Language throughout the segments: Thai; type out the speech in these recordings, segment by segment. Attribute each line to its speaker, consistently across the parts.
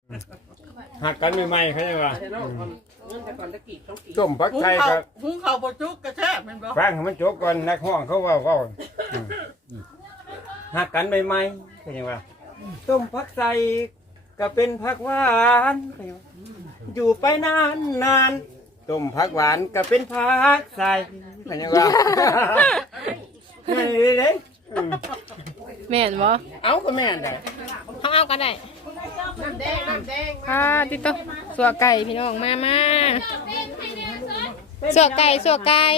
Speaker 1: หักกันใหม่ๆเขาจะว่าต้มผักไทยกับ
Speaker 2: หุงข้าวปจุกกระแทกมันบ่
Speaker 1: ฟังให้มันจบก่อนนักห้องเขาเว่าหักกันใหม่ๆเขาจะว่าต้มผักใส่ก็เป็นผักหวานอยู่ไปนานต้มผักหวานก็เป็นผักใส่เขาจะว่าไม่ได้
Speaker 3: แม่นบ่
Speaker 2: เอาก็แม่นได้
Speaker 3: เอากันได้ติโตสัวไก่พี่น้องมาสัวไก่สัวไก่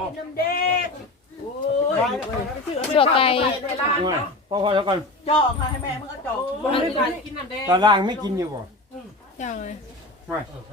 Speaker 3: สัวไก่
Speaker 1: พอแล้วก่อน
Speaker 2: เจาะค่ะให้แม่มึงเอาเจาะ
Speaker 1: ตอนล่างไม่กินอยู่บ่
Speaker 3: อย่างเลย
Speaker 1: ไม่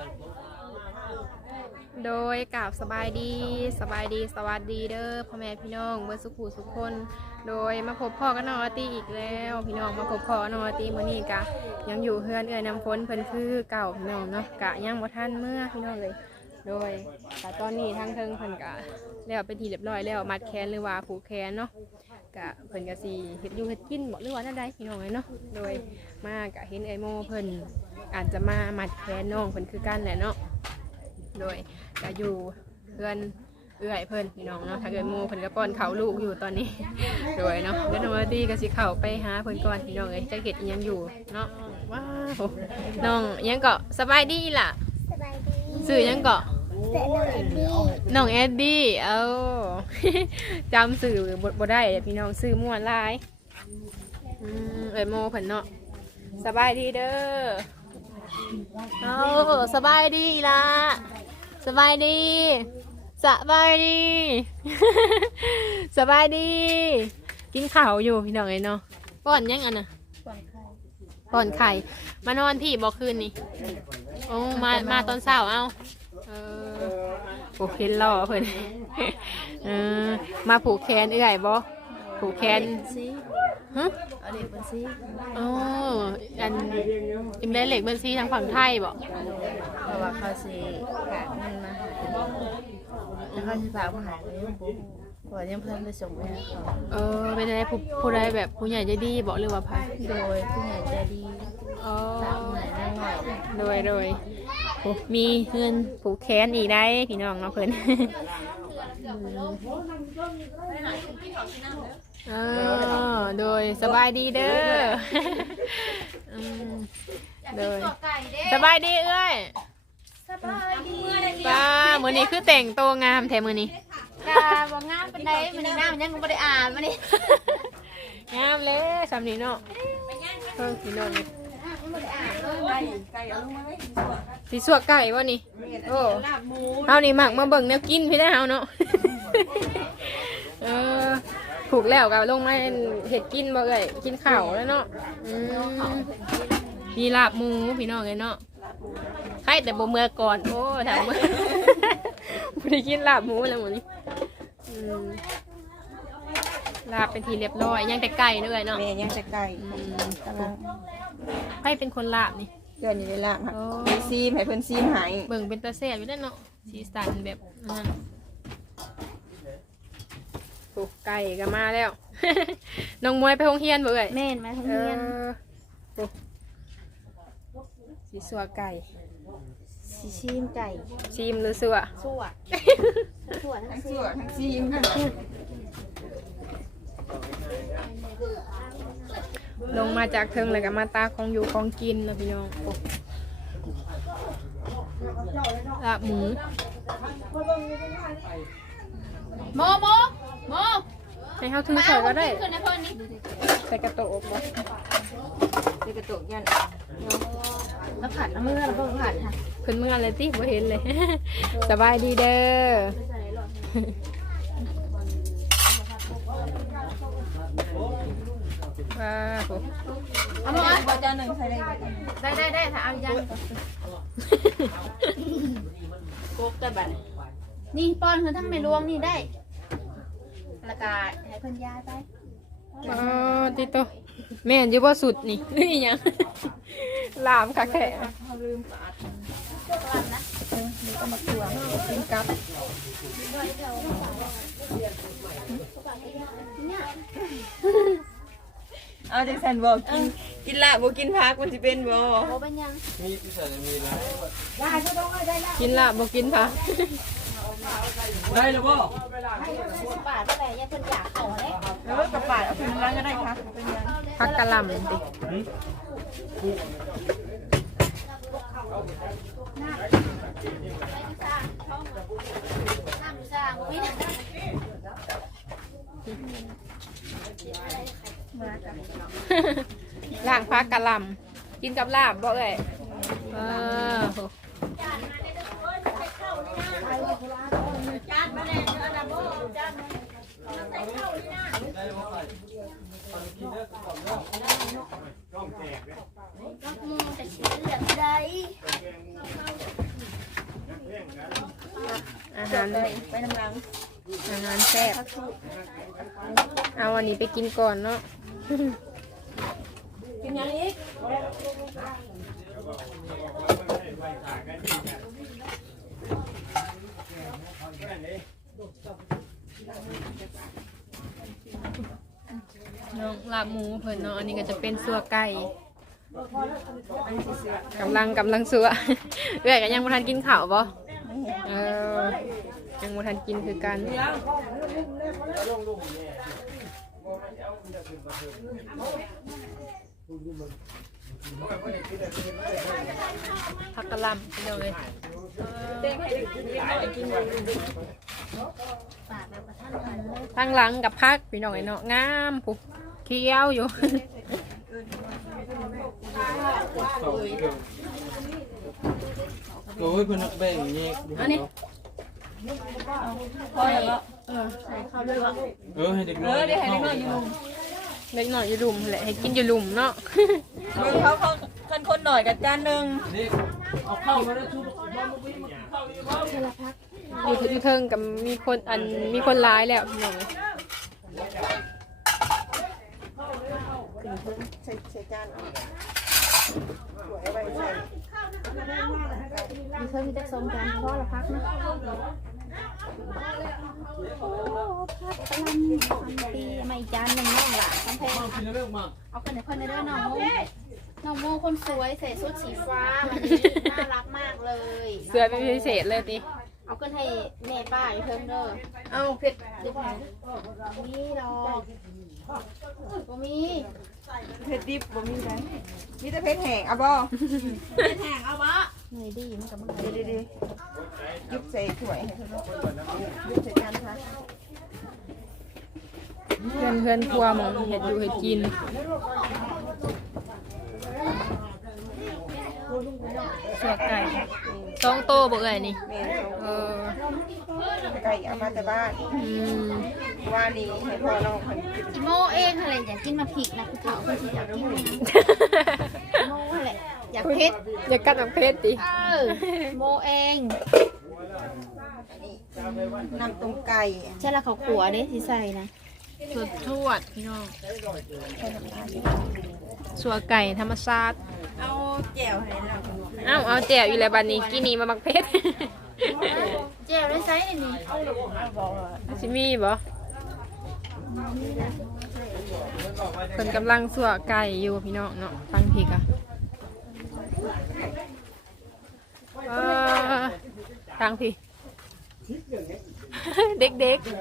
Speaker 3: โดยกราบสบายดีสวัสดีเด้อพ่อแม่พี่น้องเบอร์สุขุสุขคน โดยมาพบพ่อกับน้องอาร์ตี้อีกแล้วพี่น้องมาพบพ่อน้องอาร์ตี้มื้อนี้กะยังอยู่เฮือนเอื้อยน้ำฝนเพิ่นคือเก่าพี่น้องเนาะกะยังบ่ทันเมื่อพี่น้องเลย โดยกะตอนนี้ทางเทิงเพิ่นกะแล้วเป็นที่เรียบร้อยแล้วมัดแขนหรือว่าผูกแขนเนาะกะเพิ่นกะสิเฮ็ดอยู่เฮ็ดกินบ่หรือว่านั่นใดพี่น้องเลยเนาะโดยมากะเห็นไอ้โมเพิ่นอาจจะมามัดแขนน้องเพิ่นคือกันแหละเนาะโดยกะอยู่เพื่อนเอื้อยเพิ่นพี่น้องเนาะถ้าเกิดโมเพิ่นก็ป้อนข้าวลูกอยู่ตอนนี้ โดยเนาะแล้วน้องอาร์ตี้ก็สิเข้าไปหาเพิ่นก่อนพี่น้องเอ้ยจะเฮ็ดอีหยังอยู่เนาะว้าวน้องอิหยังเกาะสบายดีล่ะ
Speaker 4: สบายดี
Speaker 3: ชื่ออิหยังเกาะ
Speaker 4: แต่น้องเอ็ดดี้
Speaker 3: น้องแอดดี้เอา จำสื่อบได้พี่น้องสื่อม่วนหลายเอ้ยโมเพิ่นเนาะสบายดีเด้อเอาสบายดีล่ะสบายดีสบายดี สบายดี กินข้าวอยู่พี่น้องเอ้ยเนาะป้อนยังอันน่ะป้อนไข่มานอนพี่บอกคืนนี่โอ้มาตอนเช้าเอาโอ้เห็นล่อเพิ่น มาผูกแขนเอื่อยบ่ผูกแขนฮะ
Speaker 4: เอาเด็กมาซิ
Speaker 3: อ๋ออันอิมได้เหล็กบัญชีทางฝั่งไทยบ่
Speaker 4: เพราะว่าเขาสิฝากเงินมาให้แล้วเขาสิฝากมาให้เลยปุ๊บเพราะว่ายังเพิ่นได้ส่งไปให้เขา
Speaker 3: เป็นอะไรผู้ใดแบบผู้ใหญ่ใจดีบอกหรือว่าไผ
Speaker 4: โดยผู้ใหญ่ใจดี
Speaker 3: อ๋อ
Speaker 4: ฝากมาให้หน่อย
Speaker 3: โดยโอ้มีเงินผูกแขนอีกได้พี่น้องเนาะเพิ่น โดยสบายดีเด้อโดยสบายดีเอ้ย
Speaker 4: สบายดี
Speaker 3: ป้ามื้อนี้คือแต่งตัวงามแท้มื้อนี้
Speaker 4: กาบ่งามปานใดมันงามยังบ่ได้อ่านมานี่
Speaker 3: งามเลยสำนี้เนาะเพิ่งพี่น้องนี่สีสวกไก่วะนี่โอ้เอานี่หมักมาเบิ่งแนวกินพี่ได้เอาเนาะ ถูกแล้วกับลงมาเห็ดกินบ่เอ่ยกินข้าวแล้วเนาะมีลาบหมูพี่น้องเลยเนาะใครแต่บ่เมื่อก่อนโอ้ถามว่า บ่ได้กินลาบหมูแล้วหมดนี้ลาบเป็นทีเรียบร้อยยังแต่ไก่ด้วยเนาะ
Speaker 2: แม่ยังจะไก่กำลัง
Speaker 3: ใครเป็นคนลาบนี่
Speaker 2: เดือนนี้ได้ละค่ะไปซีมให้เพิ่นซีมให้
Speaker 3: เบิ่งเป็นตาแซ่บอยู่เด้อเนาะสีสันแบบนั้นโอ้ไก่ก็มาแล้ว น้องมวยไปโรงเรียนบ่เอ่ย
Speaker 4: แม่นมาทั้งเรียน
Speaker 3: โอ้สีสัวไก่
Speaker 4: สิชิมไก่
Speaker 3: ชิมหรือสัว
Speaker 4: สั่วสั่วทั้
Speaker 2: ทั้
Speaker 4: ง
Speaker 2: ง
Speaker 4: สิ้
Speaker 2: เสื้
Speaker 4: น
Speaker 2: อทั้งซีม
Speaker 3: ลงมาจากเทิงเลยกับมาตาของอยู่ของกินนะพี่น้องโอ้ลาบหมูโมให้เขาถือเฉยก็ได้ใส่กระโตกบ่
Speaker 2: เด็กกระตุกยัน
Speaker 4: แล้วผัดน้ำมือแล้วก็ผัดค่ะ
Speaker 3: ขึ้นเมื่อไรติบ่เห็นเลย สบายดีเด้อว้าโห
Speaker 4: เอามา
Speaker 2: บ่จานหนึ่งใส่ได้
Speaker 4: ได้ถ้าเอายังโกกแต่บัดนี่ป้อนคือทั้งไม่รวมนี่ได้แล้วก็ให้เพิ่นย้ายไป
Speaker 3: อ๋อติโตแม่นอยู่บ่สุดนี่ นี่หยัง ลามคักแท้
Speaker 2: ก็มาตัวกินกับ
Speaker 4: เนี่ย
Speaker 2: เอาจังซั่นบ่กินละบ่กินผักมันสิเป็นบ่
Speaker 4: โอ้เป็นยัง
Speaker 3: กินละบ่กินผัก
Speaker 1: ได้แล้วบ่
Speaker 4: บาทแต่ยังเพิ่นอยากขอเด้
Speaker 2: กับปาดเอาเป็นร้านก็ได้ค่ะเป็นยัง
Speaker 3: ผักกะหล่ำติ
Speaker 4: น้ำสร้างวิ่ง
Speaker 3: ล้างผักกะหล่ำกินกับลาบบ่เอ้ยโห
Speaker 4: แต่สีเหลืองใด
Speaker 3: อาหาร
Speaker 2: ไปน้ำลัง
Speaker 3: อาหารแซ่บเอาอันนี้ไปกินก่อนเนาะ
Speaker 2: กินยังอีก
Speaker 3: น้องลาบหมูเพิ่นเนาะอันนี้ก็จะเป็นสัวไก่กำลังสัว เอ้ยก็ยังบ่ทันกินข้าวบ่ยังบ่ทันกินคือกันผักกะหล่ำพี่น้องเอ้ย
Speaker 2: เต้งให้กินน้อยกิน
Speaker 4: ปากแบบประทันหันเลย
Speaker 3: ตั้งหลังกับพักพี่น้องไอ้เนาะงามปุ๊บเคี้ยวอยู่
Speaker 1: โอ้ยเพิ่นแบ่งแยก
Speaker 3: อันนี้
Speaker 2: พอแล้ว
Speaker 3: ใส่ข้าวด้วยวะ
Speaker 1: ให้เด็กน้อย
Speaker 2: เดี๋ยวให้เล็กน้อยอยู่ลุม
Speaker 3: เล็กหน่อยอยู่หลุมแหละให้กินอยู่หลุมเนาะ
Speaker 2: มึงเขาคนหน่อยกับจานนึง
Speaker 1: เอาเข้ามาแล้วชุบ
Speaker 3: อยู่เทิงกับมีคนร้ายแล้วพี่น้อง
Speaker 2: ใส่จานสวยไว้ใส่
Speaker 4: มีเพิ่มมีแต่สองจานเพราะละพักนะโอ้พักกำลังปีมาอีกจานหนึ่งน้องหล่ะกำแพง
Speaker 1: กินแล้วเลิกมา
Speaker 4: เอาคนไหนคนในเด้อน้องโมน้องโมคนสวยใส่ชุดสีฟ้าวันนี้น่ารักมากเลย
Speaker 3: เสือเป็นพิเศษเลยติ
Speaker 4: เอาขึ้นให้แม่ป้าอยู่เพิ่มเด้อ
Speaker 2: เอาเผ็ด
Speaker 4: เดี๋ยวนี่ดอกบ่มี
Speaker 2: เผ็ดดิบบ่มีได้มีแต่เผ็ดแห้งเอาบ่
Speaker 4: แห้งเอาวะเหนื่อยดีมันกับมึง
Speaker 2: ดียุบใส่ถ้วยให้เพิ่นยุบใส่จานค่ะ
Speaker 3: เพื่อนครัวหมองเห็ดอยู่เห็ดกินสัวไก่ต้องโตบ่เอ่ยนี่
Speaker 2: แม่น
Speaker 3: เออ
Speaker 2: ไก่เอามาแต่บ้าน ว่านี่ให้พ่อน้องเพิ่นกิน
Speaker 4: กินโมเองอะไรอยากกินมาผิกนะคุณเฒ่าคุณสิอยากกินนะโมอะไรอยากเผ็ด
Speaker 3: อย่ากัดน้ำเพชรดิ
Speaker 4: โมเอง
Speaker 2: น้ำต้มไก่
Speaker 4: ใช่ละเขาขัวเด้ที่ใส่นะ
Speaker 3: สดชวดพี่น้องสัวไก่ธรรมชาติ
Speaker 2: เอาแจ่วให้เรา
Speaker 3: เอาแจ่วอยู่แล้วบัดนี้กินนี่มาบักเพชร
Speaker 4: เจียวได้ไซส์นี่
Speaker 3: ซิมีบ่เพิ่นกำลังสัวไก่อยู่พี่น้องเนาะฟังพีกอะฟังพี่ เด็กๆ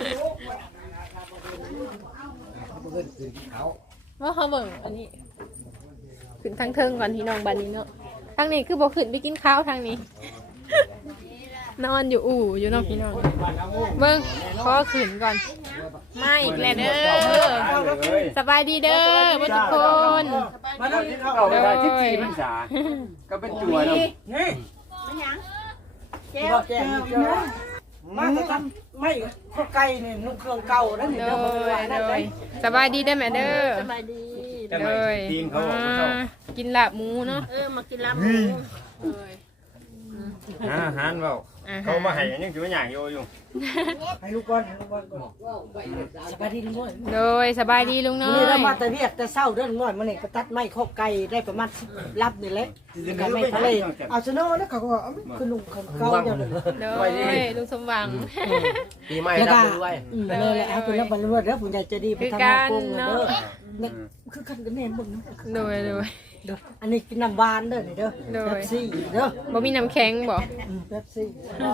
Speaker 3: ว่าเขาเบิ่งอันนี้ขึ้นทางเทิงก่อนพี่น้องบัดนี้เนาะทางนี้คือบ่ขึ้นไปกินข้าวทางนี้ นอนอยู่อู่อยู่เนาะพี่น้องเบิ่งขอขึ้นก่อนมาอีกแล้วเด้อสบายดีเด้อเบ่ทุกคน
Speaker 1: มาแล้วกินข้าวเอาได้14พรรษาก็เป็นจั่วเนาะ
Speaker 2: นี่
Speaker 5: แก้วมาทำไม่ข้าวไก่นี่นุ่งเครื่องเก่าแล้วนี่
Speaker 3: โด
Speaker 5: เดี๋ยวมัน
Speaker 3: ยโดยสบายดีเด้อแม่เด้อ
Speaker 5: สบายดี
Speaker 3: โดยกินลาบหมูเนาะ
Speaker 4: มากินลาบ
Speaker 1: อาหารเปล่าเขามาให้ยังถือว่าอย่างอยู่
Speaker 5: ให้ลูกก่อนสบายดีลุงน้อย
Speaker 3: โดยสบายดีลุงน้อ
Speaker 5: นี่เรา
Speaker 3: ย
Speaker 5: มาแต่เรียกแต่เศร้าเด้อลุงน้อยมันนี่ก็ตัดไม้ข้าวไก่ได้ประมาณรับนี่แหละก็ไม่ทะเลเอาซะเนาะแล้วเขาก็เอาคือลุงเขาเก่าอย่างนึง
Speaker 3: โดยลุงสมหวัง
Speaker 5: ปีใหม่รับด้วยเลยแหละเอาคุณรับบรรลุแล้วผู้ใหญ่จะดีไปทำงานโกงเด้อคือกันกับแม่นเบิ่งนะ
Speaker 3: โดย
Speaker 5: เด้ออันนี้กินน้ำหวานเด้อนี่เด้อ
Speaker 3: โดย
Speaker 5: เป๊ปซี่เด้อ
Speaker 3: บ่มีน้ำแข็งบ่
Speaker 5: เป๊ปซี่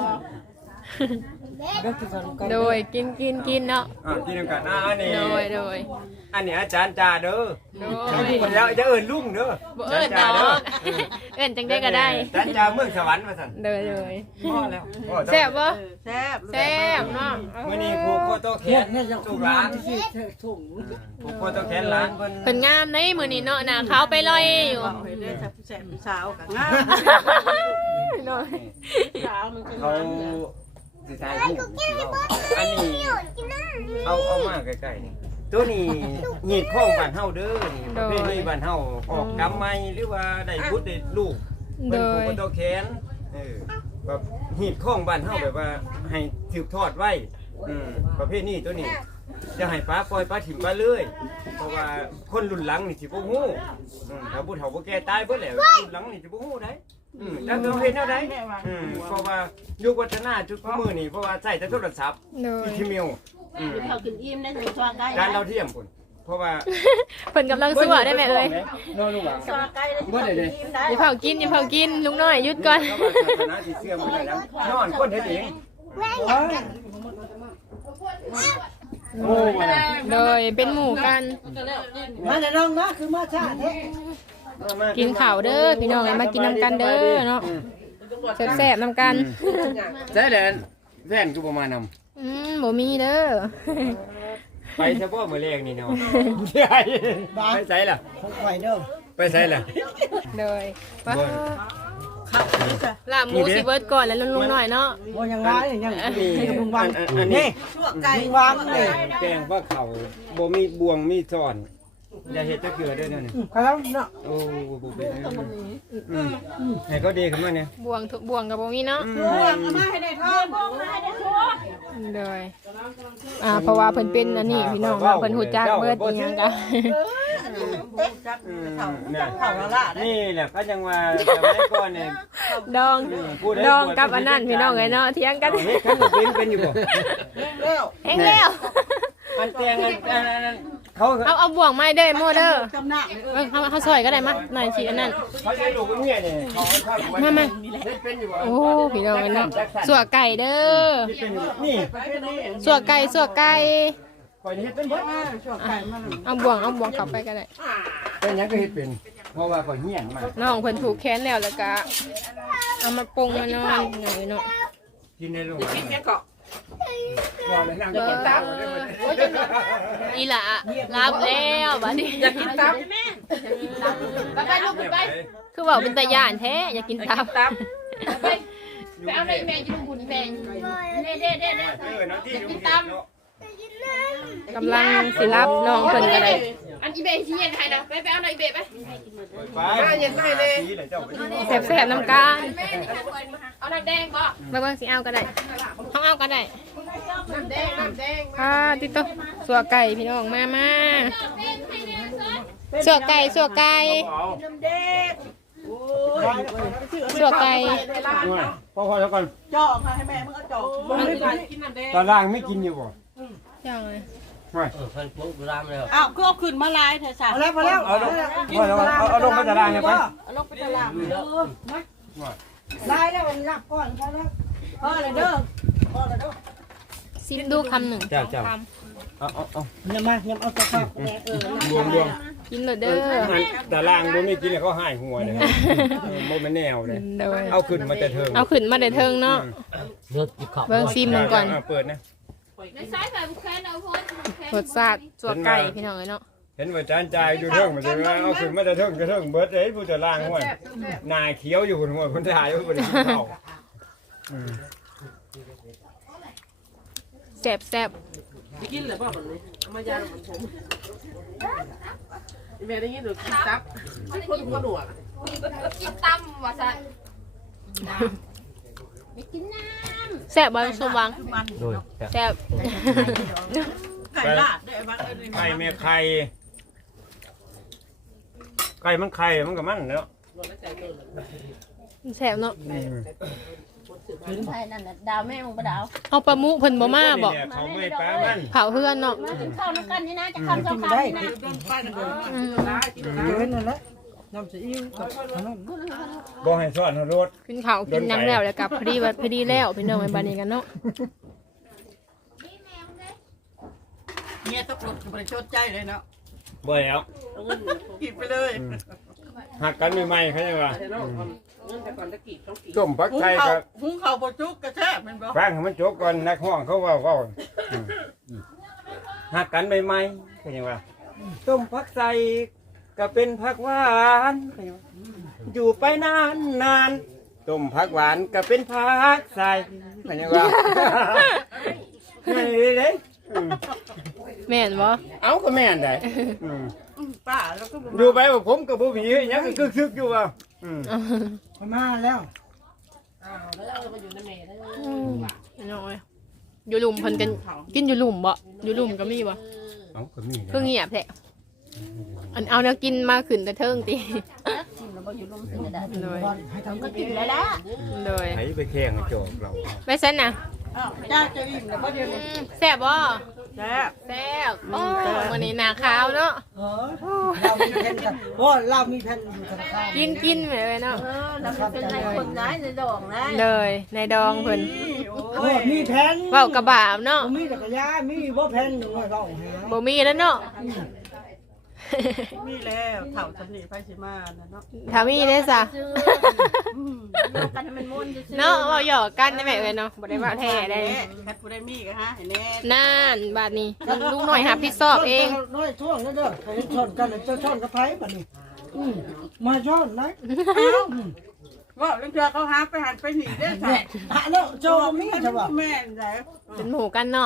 Speaker 5: เด้อกินกัน
Speaker 3: โดยกินเนาะ
Speaker 1: ที่นำกันอันนี้
Speaker 3: โดย
Speaker 1: อันนี้อาจารย์จ่าเด้อ
Speaker 3: โด
Speaker 1: คนแล้วจะเอิ้นลุงเด้อ
Speaker 3: บ่เอิ้นดอกเอิ้นจังได้ก็ได้
Speaker 1: อาจารย์จ่าเมืองสวรรค์มาสั่น
Speaker 3: โดย
Speaker 1: พ่อแล้วพ่อ
Speaker 3: แซ่บบ่
Speaker 2: แซ่บ
Speaker 3: แซ่บเนาะ
Speaker 1: มื้อนี้ผูกคอโตแข
Speaker 5: เนี่ย
Speaker 1: น
Speaker 5: เนี่ยยัง
Speaker 1: ลูกหลาน
Speaker 5: ที่ถุง
Speaker 1: ผูกคอโตแขนหลานเพิ่น
Speaker 3: เพิ่นงามเด้มื้อนี้เนาะหน้าขาวไปลอยอยู่
Speaker 2: บอกให้ได้สับแซ่บสาวกันงาม
Speaker 3: โดย
Speaker 2: สาวมันก็
Speaker 1: เขา
Speaker 2: งาม
Speaker 1: สิทายรูปสิเว้าอันนี้เอามาใกล้ๆนี่ตัวนี้หีดข้องบ้านเฮาเด้อนี่ประเภทนี้บ้านเฮาออกกำไม้หรือว่าได้พุทธได้ลูก
Speaker 3: โด
Speaker 1: เพิ่นผูก
Speaker 3: ย
Speaker 1: คอโตแขนแบบหีดข้องบ้านเฮาแบบว่าให้สืบทอดไว้ประเภทนี้ตัวนี้จะให้ป้าปล่อยป้าถิ่มป้าเลยเพราะว่าคนรุ่นหลังนี่สิบ่ฮู้ถ้าผู้เฒ่าบ่แก่ตายเบิดแล้วรุ่นหลังนี่สิบ่ฮู้ได้จักเราเฮ็ดแนวใดเพราะว่ายุควัฒนาจุดมื้อนี่เพราะว่าใช้แต่โทรศัพท์
Speaker 3: โดย
Speaker 1: อีเมล
Speaker 2: เขากินอิ่มได้ถึงซอยใกล้
Speaker 1: การเราเทียมพุ่นเพราะว่า
Speaker 3: เพิ่นกำลังสั่วได้ไหมเอ้ย
Speaker 1: นอนลูกหลัง
Speaker 2: ซอยใกล้ได้
Speaker 1: บ่ได้เลย
Speaker 2: อิ่มได้
Speaker 3: อย่าเผากินลุงน้อยหยุดก่อน
Speaker 1: เพราะว่าศาสนาสิเสื่อมบ่ได้แล้วนอนคนเฮ็ดเองโอ้ย
Speaker 3: โดยเป็นหมู่กัน
Speaker 5: มาแต่น้องนะคือมาชาแท้
Speaker 3: กินข้าวเด้อพี่น้องมากินน้ำกันเด้อเนาะแซ่บๆน้ำกัน
Speaker 1: ใช่แหละแฟนกูบ่มานำ
Speaker 3: บ่มีเด้อ
Speaker 1: ไปเฉพาะมื้อแรกนี่เนาะไปไสล่ะ
Speaker 5: ของข่อยเด้อ
Speaker 1: ไปไสล่ะ
Speaker 3: โดยว่าลาบหมูสิเบิดก่อนแล้วลุงๆหน่อยเนาะ
Speaker 5: บ่ยังไงยังให้กับลุงวัน
Speaker 1: อันนี้
Speaker 5: นี่
Speaker 2: ชั่วไก่
Speaker 5: ลุงวันเลย
Speaker 1: แกงว่าเขาบ่มีบวงมีซ่อนอย่าเฮ็ดตะเกียบด้วยนั่นนี่
Speaker 5: ครับเนาะ
Speaker 1: โอ้บ่เป็นให้เขาดีขึ้นมาเนี่ย
Speaker 3: บวงทุกบวงกับบ่มีเนาะ
Speaker 2: มาให้ได้ทองมาให้ได้ทอง
Speaker 3: โดยเพราะว่าเพิ่นเป็นอันนี้พี่น้องเนาะเพิ่นฮู้จักเบิดอีหยังกะ
Speaker 2: จักเขา
Speaker 1: เนี่ย
Speaker 2: เขาละละได้
Speaker 1: นี่แหละก็ยังว่าสมัยก่อนเนี่ย
Speaker 3: ดองกับอันนั้นพี่น้องไงเนาะเถียงกัน
Speaker 1: เฮ็ดขั้นเป็นอยู่บ่
Speaker 2: แล้ว
Speaker 3: แห้งแล้ว
Speaker 1: มันแตงอันเขา
Speaker 3: เอาบ่วงไม้เด้อโมเด้อ
Speaker 2: จำหนักเลย
Speaker 3: เขาซอยก็ได้มั้ยหน่อยสิอันนั้น
Speaker 1: เขาใช้ลูกเมียเนี่ยเขาข้าว
Speaker 3: มา
Speaker 1: เฮ็ดเป็นอยู่บ่
Speaker 3: โอ้พี่น้องไงเนาะสัวไก่เด้อ
Speaker 1: เป็นอยู่นี่
Speaker 3: สัวไก่
Speaker 1: ข่อยเฮ็ดเป็นบ่
Speaker 2: ชั่วไก่มัน
Speaker 3: เอาบ่วงเข้าไปก็ได้
Speaker 1: เป็นหยังก็เฮ็ดเป็นเพราะว่าข่อยเฮียนมา
Speaker 3: น้องเพิ่นถูกแค้นแล้วก็เอามาปรุงมานอนไงเนาะ
Speaker 1: กินในลูก
Speaker 2: กินแค่เกาะ
Speaker 1: บ่เลยนั่งกินตับ
Speaker 3: อีหล่ะรับแล้วบัดนี้
Speaker 2: อยากกินตับ
Speaker 3: ไปลูกไปคือว่าเป็นตาย่านแท้อยากกินตับ
Speaker 2: ตับ
Speaker 3: ไปเอาในแม่อยู่บุญแม่เด้
Speaker 1: น้องที่ดูตับเนาะ
Speaker 3: กำลังสิรับน้องเพิ่นก็ได้
Speaker 6: อันอีเบย์ชี้เย็นไทยนะไปเอาหน่อยอีเบย์ไป
Speaker 1: ไปเย็นได้เลยเจ้า
Speaker 3: แซ่บๆน้ำกัน
Speaker 6: เอาน้ำแดงบ่
Speaker 3: เบิ่งสิเอาก็ได้เฮาเอาก็ได้
Speaker 6: น้ำแดง
Speaker 3: ติโตสัวไก่พี่น้องมาสัวไก่สัวไก่
Speaker 1: พอแล้วก่อน
Speaker 2: จ่อค่ะให้แม่มึงเอาจ่อมึงไม่ไป
Speaker 1: ตอนล่างไม่กินอยู่บ่
Speaker 3: ยังไง
Speaker 2: อ้าวก็เอาขึ้นมาลายเถอะจ้ะ
Speaker 5: เอาแล้วพอแล้ว
Speaker 1: เอาลงเอาลงมาตารางเนี่ยไป
Speaker 2: เอาลงไปตลาด
Speaker 5: ได้แล้วมันรับก่อนพอแล้วพอเลยเด้อพอเลยเด้อ
Speaker 3: ซิมดูคำหนึ่ง
Speaker 1: เจ้าเอา
Speaker 5: เนี่ยมาเนี่ยเอาตะข้าว
Speaker 1: รวม
Speaker 3: กินเลยเด้อ
Speaker 1: ตารางบ่มีกินแล้วเขาหายหัวเลยบ่แม่นแนวเลย
Speaker 3: โดย
Speaker 1: เอาขึ้นมาแต่เทิง
Speaker 3: เอาขึ้นมาได้เทิงเนาะเบิ่งซิมหนึ่งก่อน
Speaker 1: เปิดนะ
Speaker 6: ในซ้ายฝ่ายบุคคลเอาโพส
Speaker 3: รสชาติสัวไก่พี่น้องเลยเนาะ
Speaker 1: เห็นว่าจานจ่ายอยู่เทิงมันจะเอาขึ้นมาแต่เทิงก็เทิงเบิดเอ้ยผู้ตารางห้วยหน้าเขียวอยู่บนหัวคนถ่ายอยู่บ่ได้กินข้าว
Speaker 3: แซ่บ
Speaker 2: กินเลยป่ะแบบนี้มายาเหมือนผมแม่ได้ยินหรือกินตับคนหัวหนวก
Speaker 6: กินตั้มว่าสัน
Speaker 3: แซ่บบอลสมหวัง
Speaker 1: โดย
Speaker 3: แซ่บ
Speaker 2: ไก่ลาดได้บ้าง
Speaker 1: ไข่แม่ไข่ไก่มันไข่มันก็มันเนาะ
Speaker 3: แซ่บเนาะ
Speaker 4: ใช่นั่นน่ะดาวแม่มึงบ่ดาว
Speaker 3: เอาปลาหมุเพิ่นบ่มาบ่
Speaker 1: เขาไม่ป้ามัน
Speaker 3: เผาเพื่อนเนาะ
Speaker 4: มากินข้าวน้ำกันนี่นะจะข้าว
Speaker 5: กิน
Speaker 4: ข้าว
Speaker 5: ได้
Speaker 4: นี่นะ
Speaker 5: เยอะนั่นแหละน้ำซีอิ๊วกับขนม
Speaker 1: บ่ให้ซ่อนรถ
Speaker 3: กินข้าวกินน้ำแล้วแล้วกลับพอดีว่าพอดีแล้วพี่น้องไอ้บ้านนี้กันเนาะ
Speaker 7: เมียตกรถบริโภคใจเลยเนาะ
Speaker 1: บ่แล้ว
Speaker 7: กินไปเลย
Speaker 1: หักกันใหม่ๆเขาจะว่าต้มผักไทยกับ
Speaker 7: หุงข้าวบจุกกระแทกมันบอก
Speaker 1: ฟังให้มันจบก่อนนักห้องเขาเว่าหักกันใหม่ๆเขาจะว่าต้มผักใส่ก็เป็นผักหวานเขาจะว่าอยู่ไปนานต้มผักหวานก็เป็นผักใส่เขาจะว่าไม่เลย
Speaker 3: แม่นบ่
Speaker 1: เอาก็แม่นได้
Speaker 7: ป้าแล้วก็
Speaker 1: อยู่ไปว่าผมกับบุบียังก็คึกๆอยู่ว่า
Speaker 5: พม่าแล้ว
Speaker 3: พี่น้องเอ้ยอยู่หลุมเพิ่นกันกินอยู่หลุมบ่อยู่หลุมก็มีบ่
Speaker 1: เอาก็มี
Speaker 3: เพิ่งเงียบแท้อันเอาแนวกินมาขึ้นแต่เทิงติ
Speaker 4: กินแล้วบ่อยู่ร่มกินได้
Speaker 3: โดย
Speaker 5: ให้ทำ
Speaker 4: ก็กินแล้วล่ะ
Speaker 3: โดย
Speaker 1: ไผไปแข่งกับโจกเรา
Speaker 3: ไปเส้นน่ะ
Speaker 7: เจ้าจะอิ่มแล้วก็เดี๋ยวนี้
Speaker 3: แซ่บบ่
Speaker 7: แซ่บ
Speaker 3: แซ่บโอ้วันนี้หน้าขาวเนาะ
Speaker 5: เรามีแผ่นกันว่าเรามีแผ่นอยู่ธนาคาร
Speaker 3: กินเลยเนาะ
Speaker 4: เราเป็นในคนได้ในดองได้
Speaker 3: เลยในดองเพิ่น
Speaker 5: โอ้มีแผ่น
Speaker 3: เว้ากระบาบเนาะ
Speaker 5: มีแต่กระยามีบ่แผ่นหนึ่งว่าเราหา
Speaker 3: บ่มีแล้วเนาะ
Speaker 7: มีแล้วเถ่าสำนีไฟสิมานะเนาะ
Speaker 3: ถ้ามีได้ซะ
Speaker 4: รวมกันให้มันม่วนซื่อ
Speaker 3: เนาะเว้าหยอกกันได้แม่เอ้ยเนาะบ่ได้ว่าแท้ได้
Speaker 7: แค่ผู้ได้มีกันฮะเห็นแน่
Speaker 3: นั่นบาดนี้ลูกหน่อยหาผิดชอบเอง
Speaker 5: น้อยช่วงนั่นเด้อไปชนกันเจ้าชนกับไผบัดนี้มาชนนะ
Speaker 7: ว่าเรื่องเธอเขาหาไปหันไปหนีได้ใช่
Speaker 5: หาแล้วโจมีใช่ป่ะ
Speaker 7: แม่นไหน
Speaker 3: เป็นหมู่กันเนาะ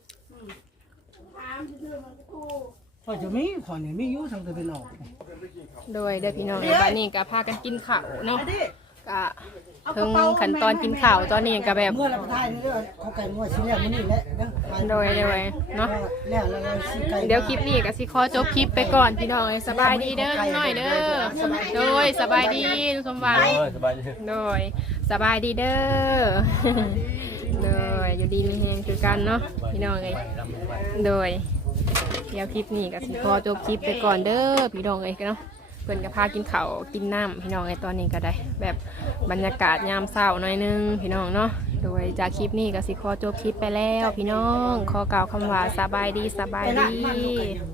Speaker 5: พอจะมีขอนี่มีอยู่ทางตะวันออก
Speaker 3: โดยเด้อพี่น้องบาดนี้ก็พากันกินข้าวเนาะก็ถึงขั้นตอนกินข้าวตอนนี้ก็แบบ
Speaker 5: เมื่อเราไปทายนี่เด้อเขาไก่งวดสิแล้วมื้อนี้แหละเด้อ
Speaker 3: โดยเนาะ
Speaker 5: แล้วเราสิไก่
Speaker 3: เดี๋ยวคลิปนี้ก็สิขอจบคลิปไปก่อนพี่น้องสบายดีเด้อน้อยเด้อโดยสบายดีสมหวัง
Speaker 1: สบายดี
Speaker 3: โดยสบายดีเด้อ โดยอยู่ดีมีแฮงคือกันเนาะพี่น้องเอ้ยโดยเดี๋ยวคลิปนี้ก็สิขอจบคลิปไปก่อนเด้อพี่น้องเอ้ยเนาะเพิ่นก็พากินข้าวกินน้ำพี่น้องเอ้ยตอนนี้ก็ได้ แบบบรรยากาศยามเช้าหน่อยนึงพี่น้องเนาะโดยจากคลิปนี้ก็สิขอจบคลิปไปแล้วพี่น้องขอกล่าวคำว่าสบายดี